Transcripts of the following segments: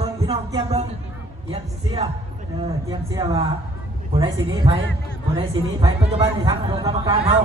เบิ้งพี่น้องเกียมเบิ้งเกียมเสียเกียมเสียว่าผู้ใดสินี้ไผผู้ใดสินี้ไผปัจจุบันนี่ทั้งอนุกรรมการเฮา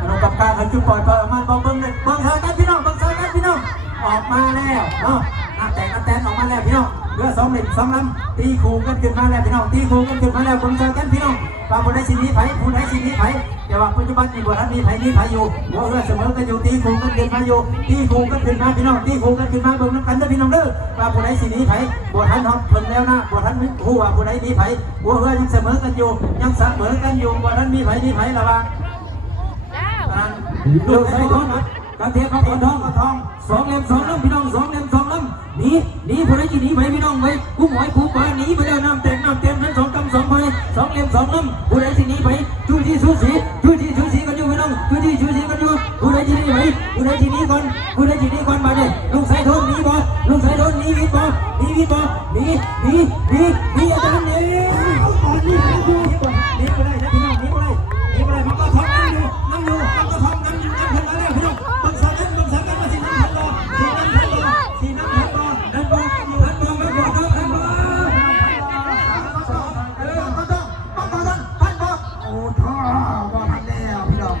อนุกรรมการเขาจุดปล่อยเปิดมันเบิ้งเลยเบิ้งเธอกันพี่น้องเบิ้งเธอกันพี่น้องออกมาแล้วเนาะน้ำแตกน้ำแตนออกมาแล้วพี่น้องเรือ2 เหรียญ2 ลำตีคู่กันขึ้นมาแล้วพี่น้องตีคู่กันขึ้นมาแล้วเบิ้งเธอกันพี่น้องว่าผู้ใดสินี้ไผผู้ใดสินี้ไผแต่ว่าปัจจุบันนี่บ่ทันมีไผนี้ไผอยู่ว่าเรือเสมอกันอยู่ตีคู่กันขึ้นมาอยู่ตีคู่กันขึ้นมาพี่น้องตีคู่กันขึ้นมาเบิ้งน้ำกันเด้อพี่น้องเด้อว่าผู้ใดสินี้ไผบ่ทันฮอดเพิ่นแล้วนะบ่ทันฮู้ว่าผู้ใดนี้ไผว่าเรือยังเสมอกันอยู่ยังเสมอกันอยู่บ่ทันมีไผนี้ไผระวังดูใส่ท้องกระเทียมข้าวต้นทอง2 เหลี่ยม 2 ลำพี่น้อง2 เหลี่ยม 2 ลำหนีผู้ใดจีหนีไปพี่น้องไปผู้หมอยผู้ปลาหนีไปแล้วน้ำเต็มนั้น2 กำ 2 ใบ2 เหลี่ยม 2 ลำผู้ใดจีหนีไปจู้จี้สูสีกันอยู่พี่น้องจู้จี้กันอยู่ผู้ใดจีหนีไปผู้ใดจีหนีก่อนมาเนี่ยลูกใส่ท้องหนีบ่ลูกใส่ท้องหนีวิบ่หนีอาจารย์หนีไปได้นะพี่น้องหนีไปได้มันก็ท้องนั่งอยู่มันก็ท้องนั่งอยู่คนละแล้วพี่น้องต้องสอนกันมาสีน้ำทันบ่นั่นบ่โอ้ท่อบ่ทันแล้วพี่น้อง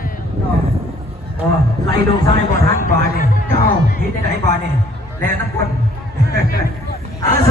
โอ้ไล่ดงซ้ายบ่ทันป่านี่เจ้าเห็นได้ไหนป่านี่แลน้ำก้น